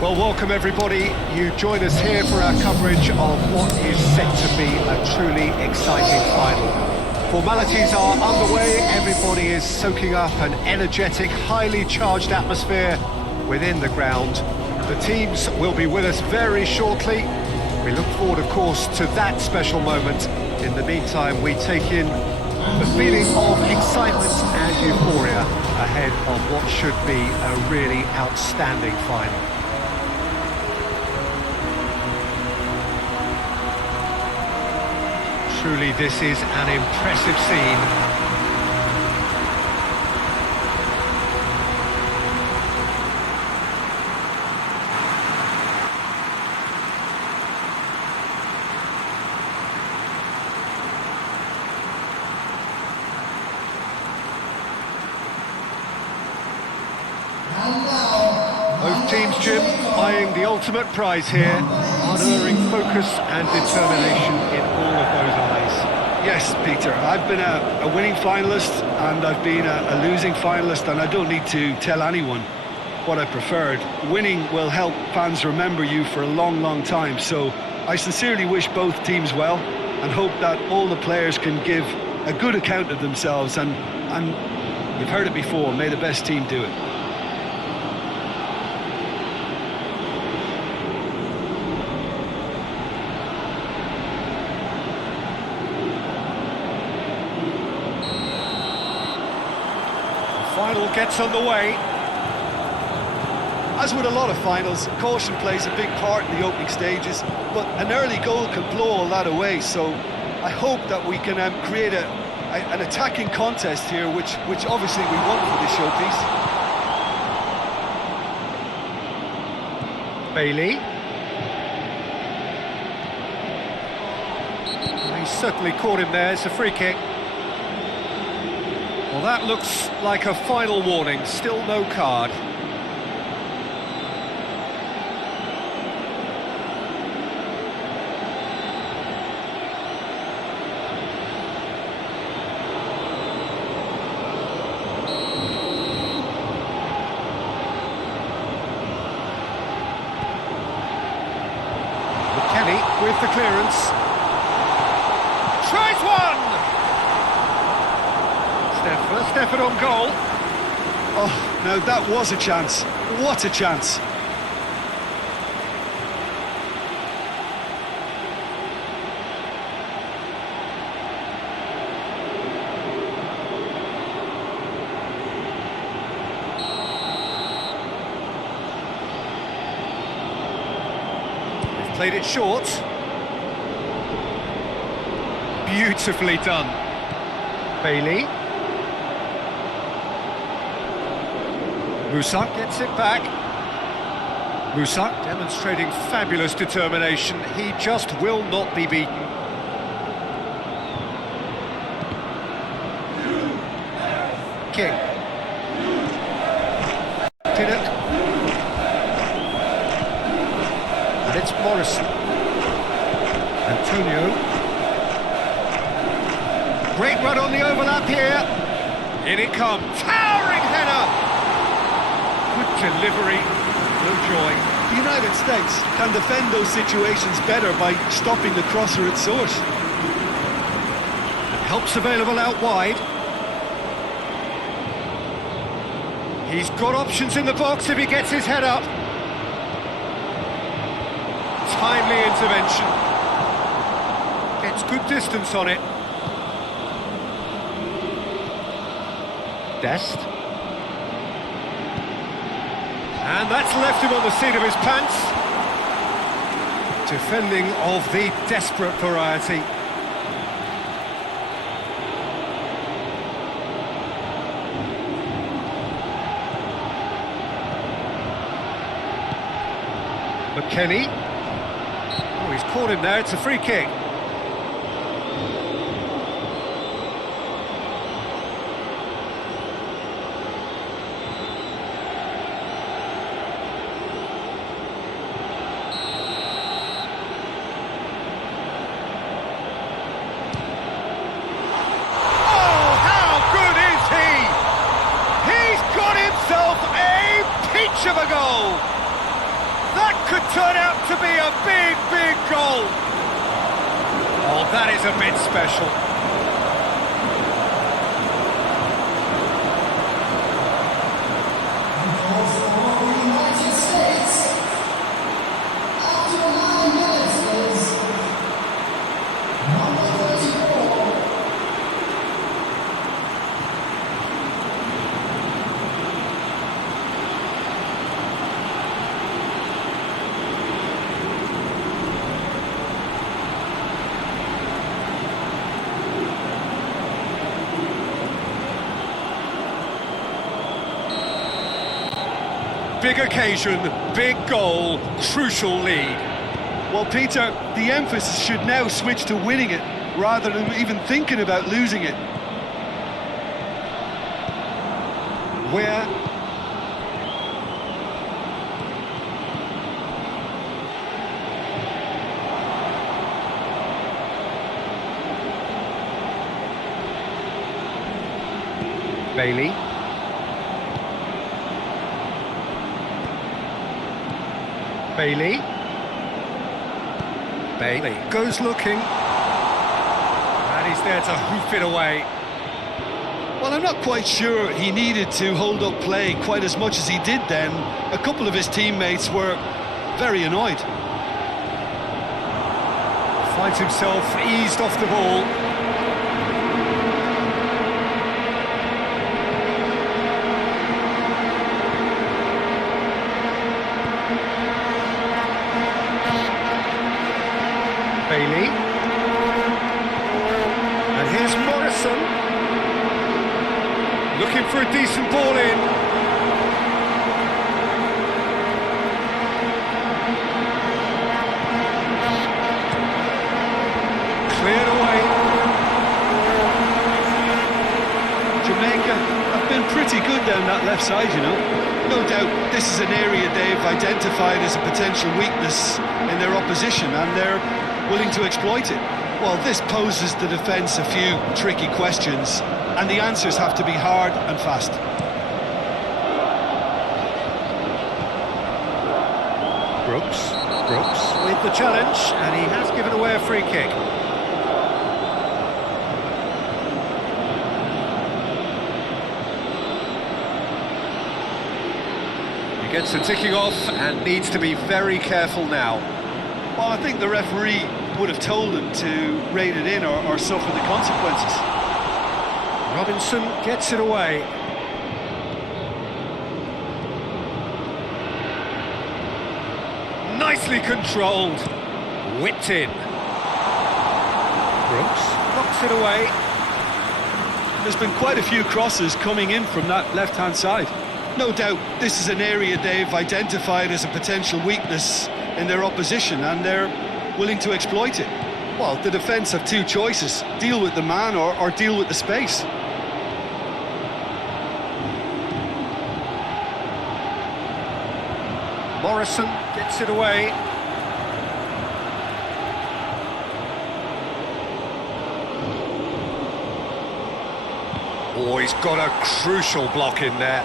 Well, welcome everybody. You join us here for our coverage of what is set to be a truly exciting final. Formalities are underway, everybody is soaking up an energetic, highly charged atmosphere within the ground. The teams will be with us very shortly. We look forward, of course, to that special moment. In the meantime, we take in the feeling of excitement and euphoria ahead of what should be a really outstanding final. Truly, this is an impressive scene. Both teams, Jim, eyeing the ultimate prize here, unerring focus and determination in all of those eyes. Yes, Peter, I've been a winning finalist and I've been a losing finalist, and I don't need to tell anyone what I preferred. Winning will help fans remember you for a long, long time, so I sincerely wish both teams well and hope that all the players can give a good account of themselves, and you've heard it before, may the best team do it. Final gets underway. As with a lot of finals, caution plays a big part in the opening stages, but an early goal can blow all that away, so I hope that we can create an attacking contest here, which obviously we want for this showpiece. Bailey. He certainly caught him there, it's a free kick. Well, that looks like a final warning, still no card. Kenny with the clearance. Tries one! Stefford on goal. Oh, now that was a chance. What a chance. They've played it short. Beautifully done. Bailey. Musak gets it back. Musak demonstrating fabulous determination. He just will not be beaten. King. Tinnock. And it's Morrison. Antonio. Great run on the overlap here. In it comes. Towering header. Good delivery, no joy. The United States can defend those situations better by stopping the crosser at source. Help's available out wide. He's got options in the box if he gets his head up. Timely intervention. Gets good distance on it. Dest. And that's left him on the seat of his pants. Defending of the desperate variety. McKennie. Oh, he's caught him there, it's a free kick. could turn out to be a big, big goal. Oh, that is a bit special. United States, after 9 minutes, is number 34. Big occasion, big goal, crucial lead. Well, Peter, the emphasis should now switch to winning it, rather than even thinking about losing it. Where? Bailey. Bailey. Bailey goes looking. And he's there to hoof it away. Well, I'm not quite sure he needed to hold up play quite as much as he did then. A couple of his teammates were very annoyed. Finds himself eased off the ball. Bailey. And here's Morrison. Looking for a decent ball in. Cleared away. Jamaica have been pretty good down that left side, you know. No doubt this is an area they've identified as a potential weakness in their opposition, and they're willing to exploit it. Well, this poses the defence a few tricky questions, and the answers have to be hard and fast. Brooks with the challenge, and he has given away a free kick. He gets the ticking off and needs to be very careful now. Well, I think the referee would have told him to rein it in or suffer the consequences. Robinson gets it away. Nicely controlled. Whipped in. Brooks knocks it away. There's been quite a few crosses coming in from that left-hand side. No doubt this is an area they've identified as a potential weakness in their opposition, and they're willing to exploit it. Well, the defence have two choices: deal with the man or deal with the space. Morrison gets it away. Oh, he's got a crucial block in there.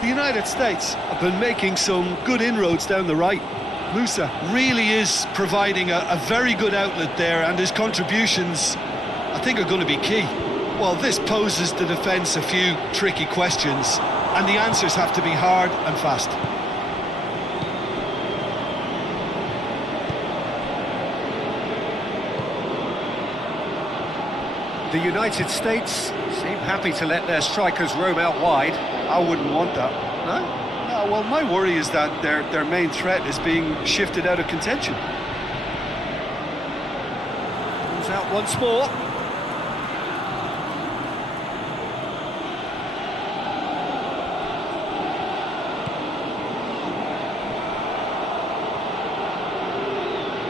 The United States have been making some good inroads down the right. Musa really is providing a very good outlet there, and his contributions, I think, are going to be key. Well, this poses the defence a few tricky questions, and the answers have to be hard and fast. The United States seem happy to let their strikers roam out wide. I wouldn't want that. No? No, well, my worry is that their main threat is being shifted out of contention. Comes out once more.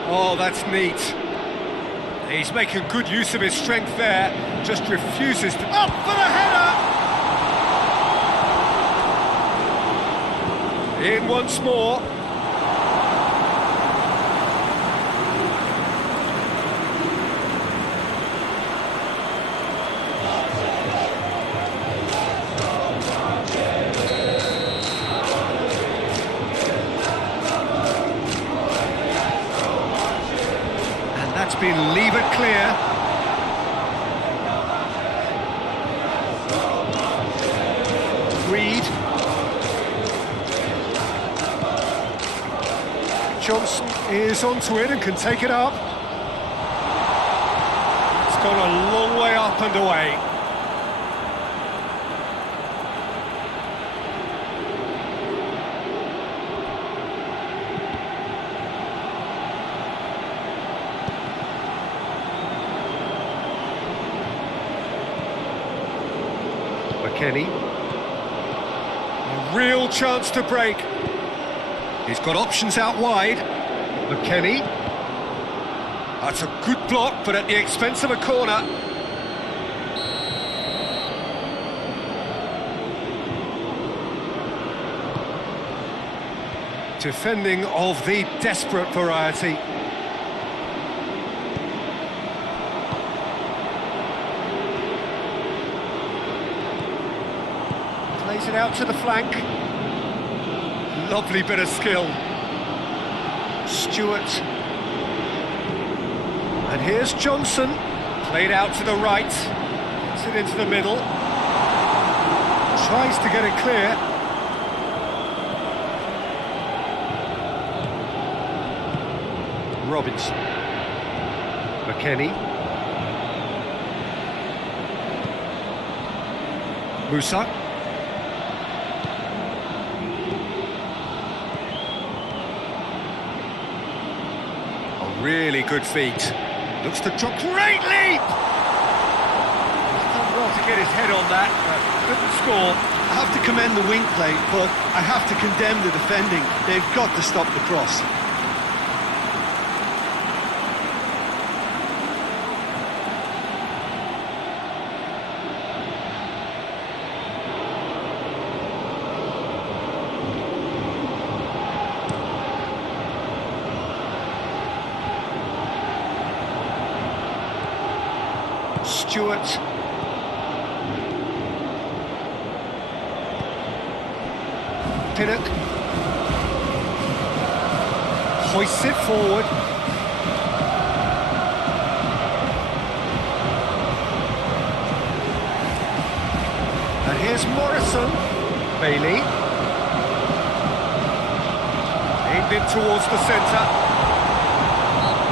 Oh, that's neat. He's making good use of his strength there. Just refuses to... Up for the header! In once more. been levered clear. Reed. Johnson is onto it and can take it up. It's gone a long way up and away. McKennie. A real chance to break. He's got options out wide. McKennie. That's a good block, but at the expense of a corner. Defending of the desperate variety. Plays it out to the flank. Lovely bit of skill. Stewart. And here's Johnson. Played out to the right. Gets it into the middle. Tries to get it clear. Robinson. McKennie. Musa. Really good feet. Looks to drop. Great leap! He's done well to get his head on that, but couldn't score. I have to commend the wing play, but I have to condemn the defending. They've got to stop the cross. Stewart. Pinnock. Hoists it forward. And here's Morrison. Bailey. Aimed in towards the centre.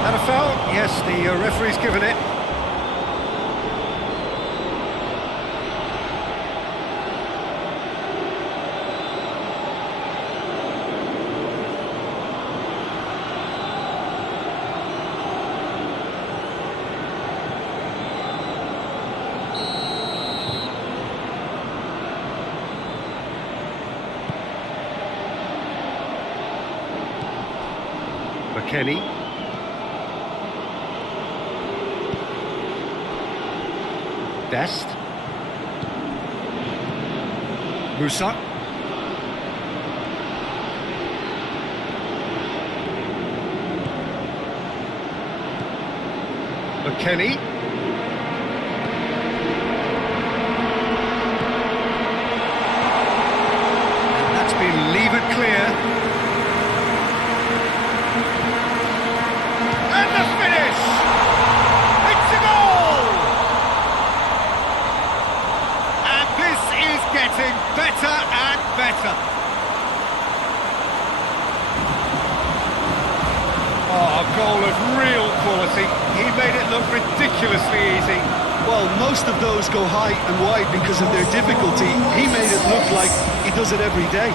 And a foul? Yes, the referee's given it. McKennie. Best. Musa. McKennie. And that's been levered clear. And the finish! It's a goal! And this is getting better and better. Oh, a goal of real quality. He made it look ridiculously easy. Well, most of those go high and wide because of their difficulty. He made it look like he does it every day.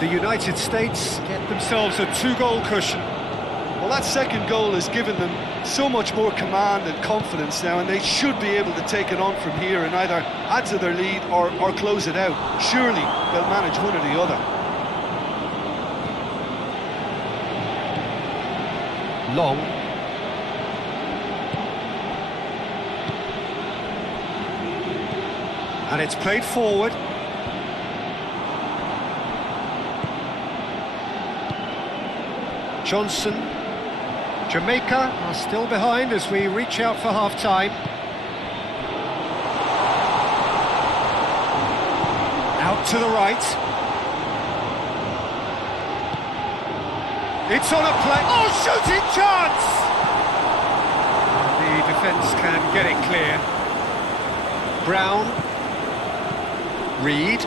The United States get themselves a 2-goal cushion. Well, that second goal has given them so much more command and confidence now, and they should be able to take it on from here and either add to their lead or close it out. Surely they'll manage one or the other. Long. And it's played forward. Johnson. Jamaica are still behind as we reach out for half-time. Out to the right. It's on a play. Oh, shooting chance! The defence can get it clear. Brown. Reed.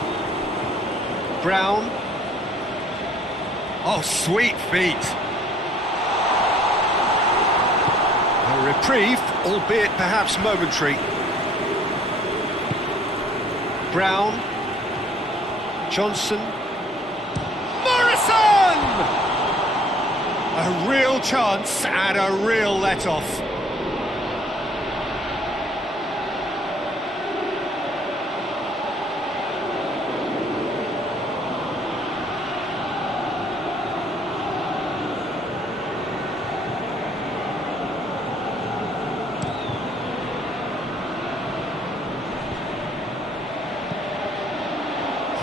Brown. Oh, sweet feet. A reprieve, albeit perhaps momentary. Brown. Johnson. Morrison! A real chance and a real let-off.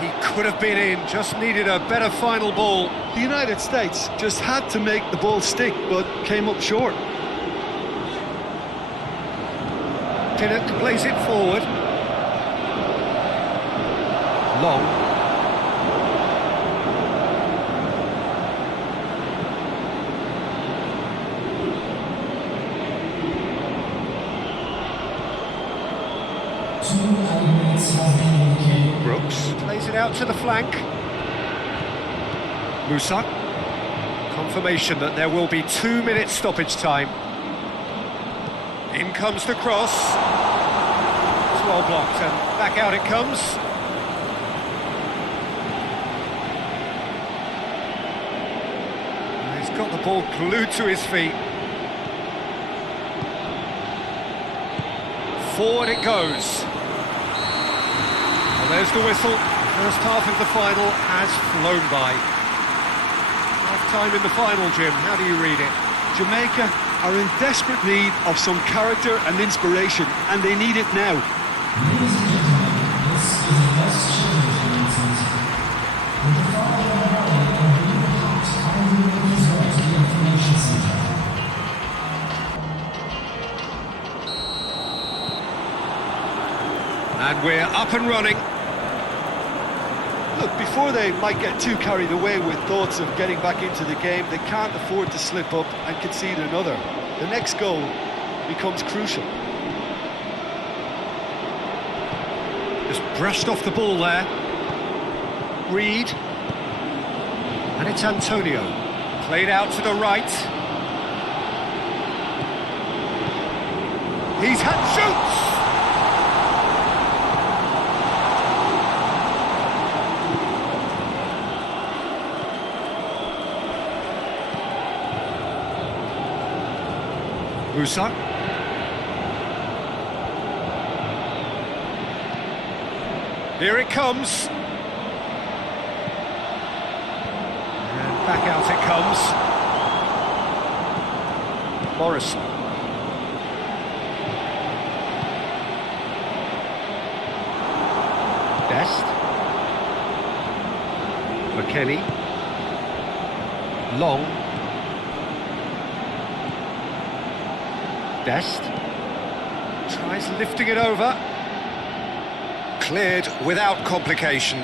He could have been in, just needed a better final ball. The United States just had to make the ball stick, but came up short. Pinnock plays it forward. Long. Brooks plays it out to the flank. Musa. Confirmation that there will be 2 minutes stoppage time. In comes the cross. It's well blocked and back out it comes. He's got the ball glued to his feet. Forward it goes. Well, there's the whistle. The first half of the final has flown by. Half-time in the final, Jim. How do you read it? Jamaica are in desperate need of some character and inspiration, and they need it now. Ladies and gentlemen, this is the best challenge season. With the following rally and the impact on the result of the information center. And we're up and running. Look, before they might get too carried away with thoughts of getting back into the game, they can't afford to slip up and concede another. The next goal becomes crucial. Just brushed off the ball there. Reed. And it's Antonio. Played out to the right. He's had shoots! Musa. Here it comes. And back out it comes. Morrison. Best. McKennie. Long. Best. Tries lifting it over. Cleared without complication.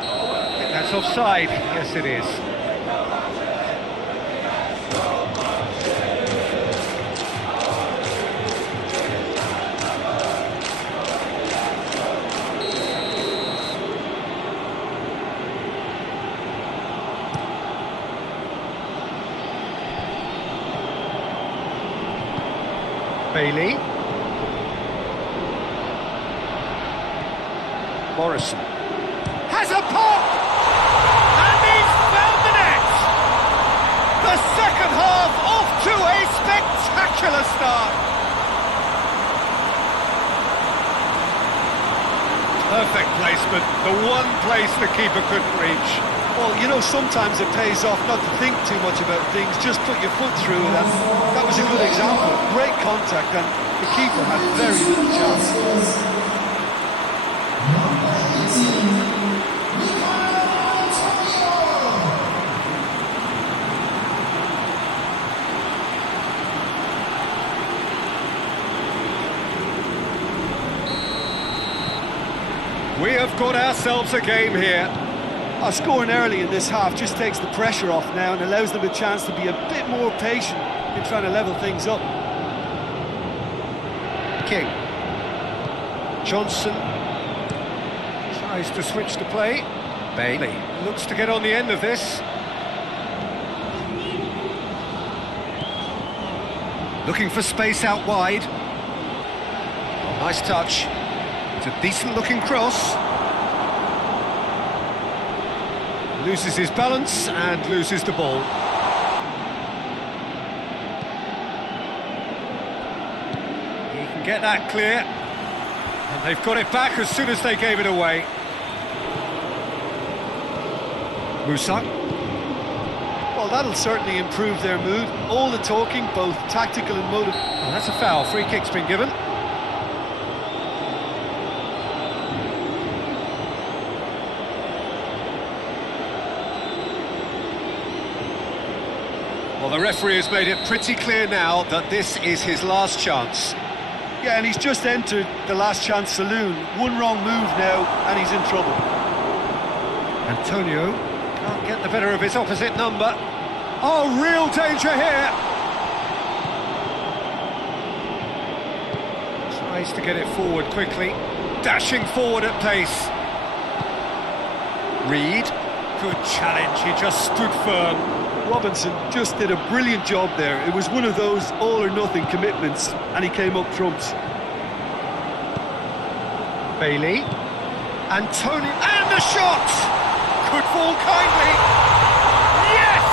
I think that's offside. Yes, it is. Bailey. Morrison. Has a pop! And he's found the net! The second half off to a spectacular start! placement, the one place the keeper couldn't reach. Well, you know, sometimes it pays off not to think too much about things, just put your foot through it, and that was a good example. Great contact, and the keeper had very little chance. We have got ourselves a game here. Scoring early in this half just takes the pressure off now and allows them a chance to be a bit more patient in trying to level things up. King. Johnson tries to switch the play. Bailey looks to get on the end of this. Looking for space out wide. Oh, nice touch. It's a decent looking cross. Loses his balance and loses the ball. He can get that clear. And they've got it back as soon as they gave it away. Musa. Well, that'll certainly improve their mood. All the talking, both tactical and motive. Well, that's a foul. Free kick's been given. Well, the referee has made it pretty clear now that this is his last chance. Yeah, and he's just entered the last chance saloon. One wrong move now, and he's in trouble. Antonio can't get the better of his opposite number. Oh, real danger here. Tries to get it forward quickly. Dashing forward at pace. Reed. Good challenge, he just stood firm. Robinson just did a brilliant job there. It was one of those all-or-nothing commitments, and he came up trumps. Bailey. Antonio. And the shot! Could fall kindly. Yes!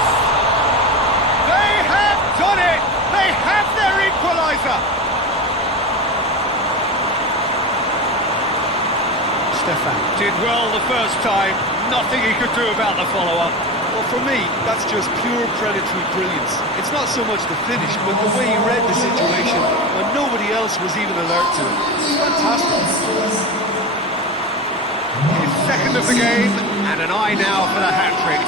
They have done it! They have their equalizer! Stefan did well the first time. Nothing he could do about the follow-up. Well, for me, that's just pure predatory brilliance. It's not so much the finish, but the way he read the situation when nobody else was even alert to it. Fantastic. His second of the game, and an eye now for the hat-trick.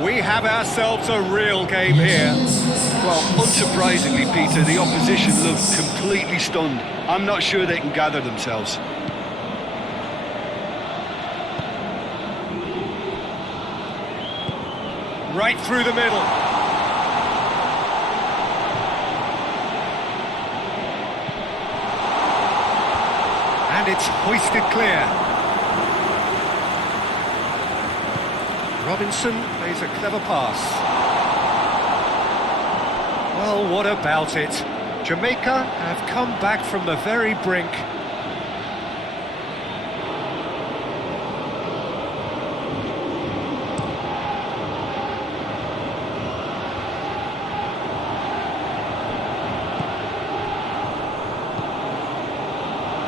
We have ourselves a real game here. Well, unsurprisingly, Peter, the opposition looked completely stunned. I'm not sure they can gather themselves. Right through the middle. And it's hoisted clear. Robinson plays a clever pass. Well, what about it? Jamaica have come back from the very brink.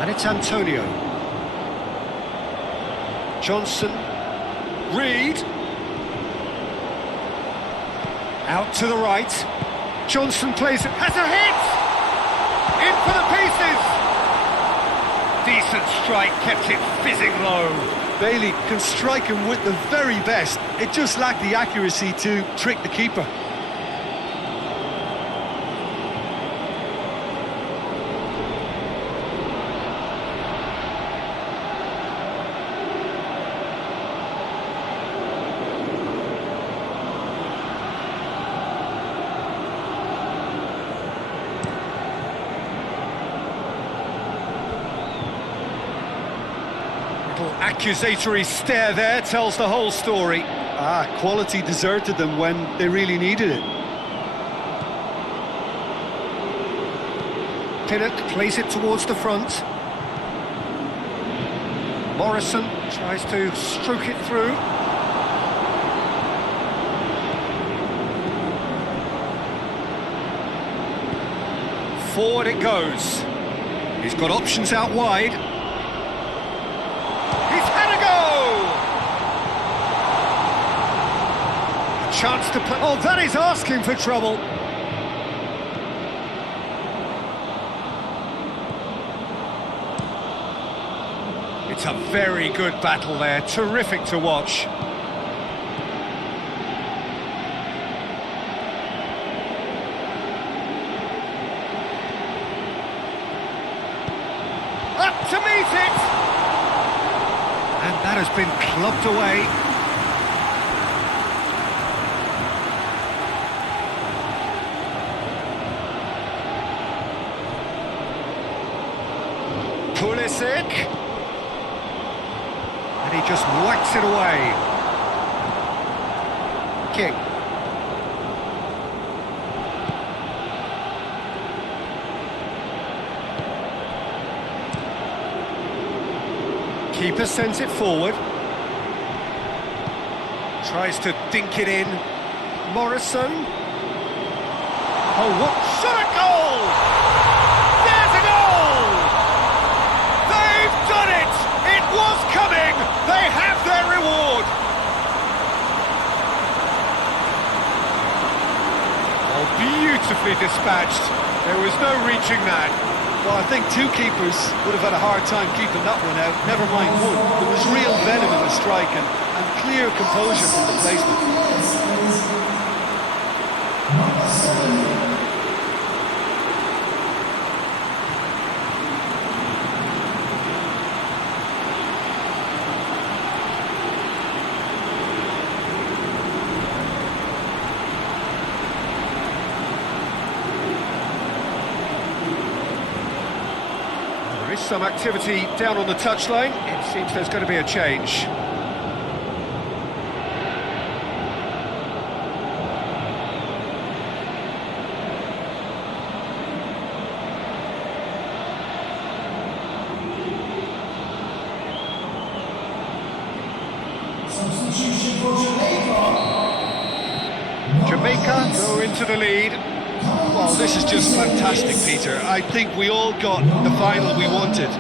And it's Antonio. Johnson. Reed. Out to the right. Johnson plays it. Has a hit! In for the pieces! Decent strike, kept it fizzing low. Bailey can strike him with the very best. It just lacked the accuracy to trick the keeper. Accusatory stare there tells the whole story. Quality deserted them when they really needed it. Pinnock plays it towards the front. Morrison tries to stroke it through. Forward it goes. He's got options out wide. He's had a go! A chance to play. Oh, that is asking for trouble. It's a very good battle there. Terrific to watch. To meet it! And that has been clubbed away. Pulisic. And he just whacks it away. King. Keeper sends it forward. Tries to dink it in. Morrison. Oh, what? Shot a goal! There's a goal! They've done it! It was coming! They have their reward! Oh, beautifully dispatched. There was no reaching that. Well, I think two keepers would have had a hard time keeping that one out, never mind one. There was real venom in the strike and clear composure from the placement. There is some activity down on the touchline. It seems there's going to be a change. Substitution for Jamaica go into the lead. Well, this is just fantastic, Peter. I think we all got the final we wanted.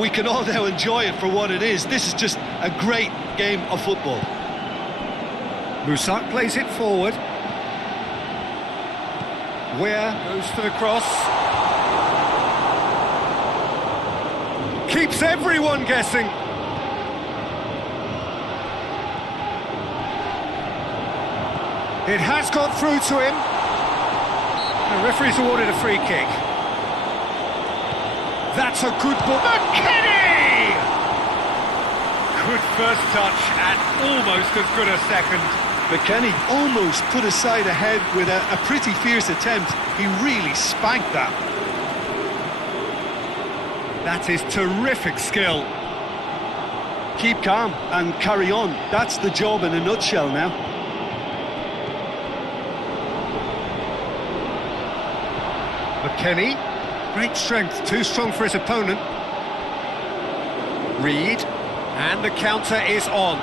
We can all now enjoy it for what it is. This is just a great game of football. Moussak plays it forward. Weir goes for the cross. Keeps everyone guessing. It has got through to him. The referee's awarded a free kick. That's a good ball. McKennie! Good first touch and almost as good a second. McKennie almost put his side ahead with a pretty fierce attempt. He really spanked that. That is terrific skill. Keep calm and carry on. That's the job in a nutshell now. McKennie, great strength, too strong for his opponent. Reed, and the counter is on.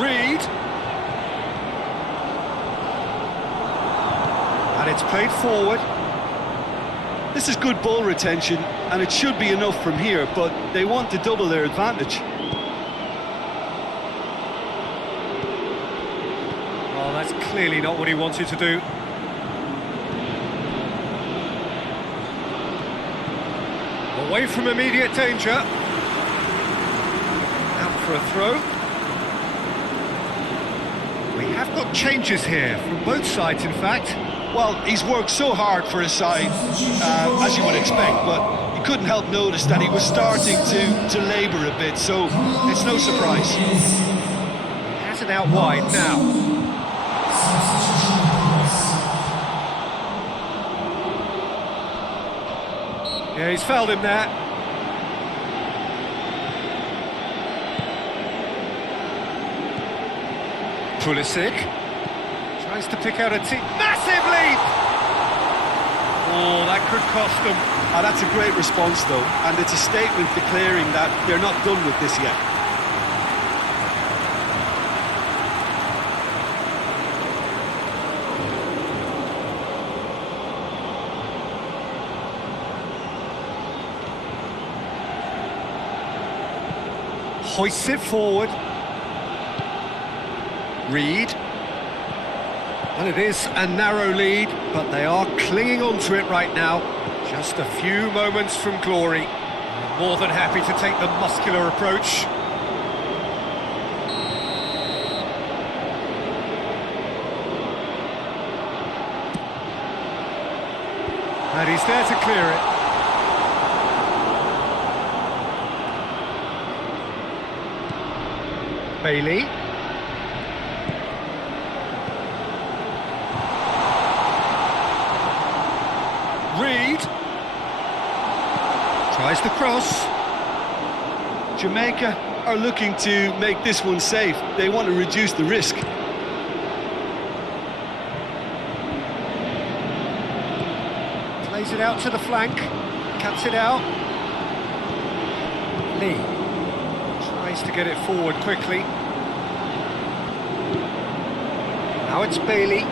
Reed. And it's played forward. This is good ball retention, and it should be enough from here, but they want to double their advantage. Oh, that's clearly not what he wanted to do. Away from immediate danger. Out for a throw. We have got changes here from both sides, in fact. Well, he's worked so hard for his side, as you would expect, but you couldn't help notice that he was starting to labour a bit, so it's no surprise. He has it out wide now. Yeah, he's fouled him there. Pulisic tries to pick out a massive leap! Oh, that could cost them. That's a great response, though, and it's a statement declaring that they're not done with this yet. Hoists it forward. Reed. And it is a narrow lead, but they are clinging on to it right now. Just a few moments from glory. More than happy to take the muscular approach. And he's there to clear it. Bailey. Reed. Tries the cross. Jamaica are looking to make this one safe. They want to reduce the risk. Plays it out to the flank. Cuts it out. Lee. Tries to get it forward quickly. Now it's Bailey.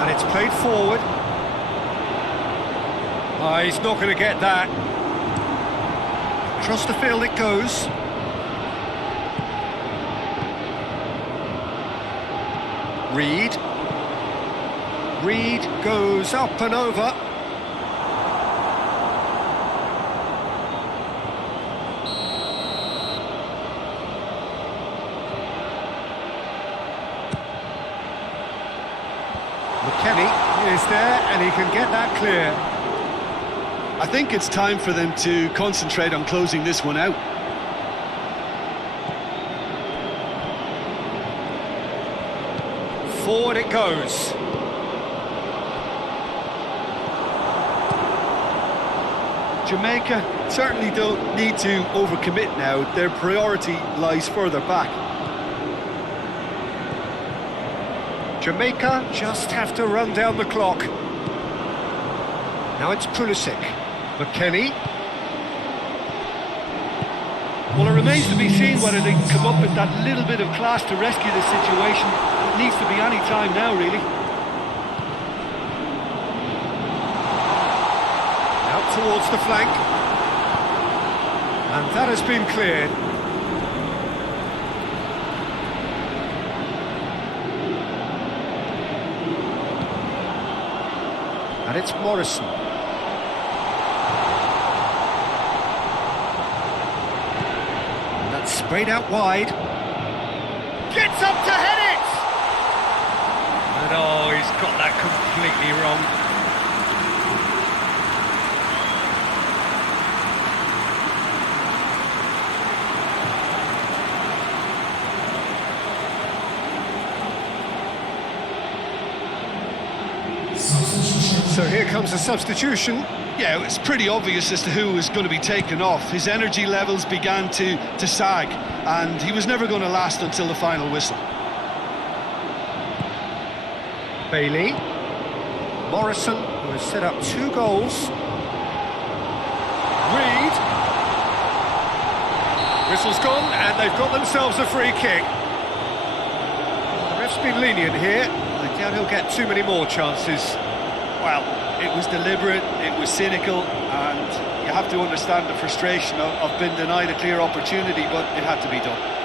And it's played forward. Oh, he's not going to get that. Across the field it goes. Reed. Reed goes up and over. McKennie is there and he can get that clear. I think it's time for them to concentrate on closing this one out. Forward it goes. Jamaica certainly don't need to overcommit now. Their priority lies further back. Jamaica just have to run down the clock. Now it's Pulisic. McKennie. Well, it remains to be seen whether they can come up with that little bit of class to rescue the situation. It needs to be any time now, really. Out towards the flank. And that has been cleared. And it's Morrison. And that's sprayed out wide. Gets up to head it! And oh, he's got that completely wrong. So here comes a substitution. Yeah, it's pretty obvious as to who was going to be taken off. His energy levels began to sag, and he was never going to last until the final whistle. Bailey. Morrison, who has set up 2 goals. Reed. Whistle's gone, and they've got themselves a free kick. The ref's been lenient here. I doubt he'll get too many more chances. Well, it was deliberate, it was cynical, and you have to understand the frustration of being denied a clear opportunity, but it had to be done.